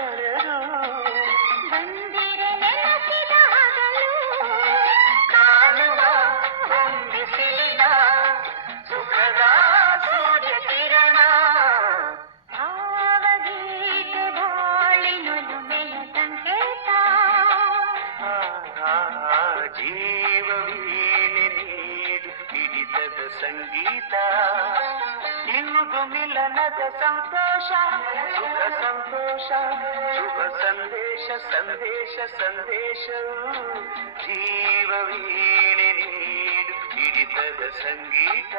ಕಳೆದು ಬಂದಿರೆ ನೆನಪಿನ ಹಗಲು ಕಾಣುವ ಹೊಂದಿಸಿದ ಸುಖದ ಸೂರ್ಯ ಕಿರಣ ಭಾವಗೀತೆ ಬಾಳಿನುಲುಮೆಯ ಸಂಕೇತ ಜೀವವೀಣೆ ನೀಡು ಹಿಡಿತದ ಸಂಗೀತ ಇವುದು ಮಿಲನದ ಸಂತೋಷ ಸುಖ ಸಂತೋಷ ಶುಭ ಸಂದೇಶ ಸಂದೇಶ ಸಂದೇಶವು ಜೀವವೀಣೆ ನೀಡು ಹಿಡಿತದ ಸಂಗೀತ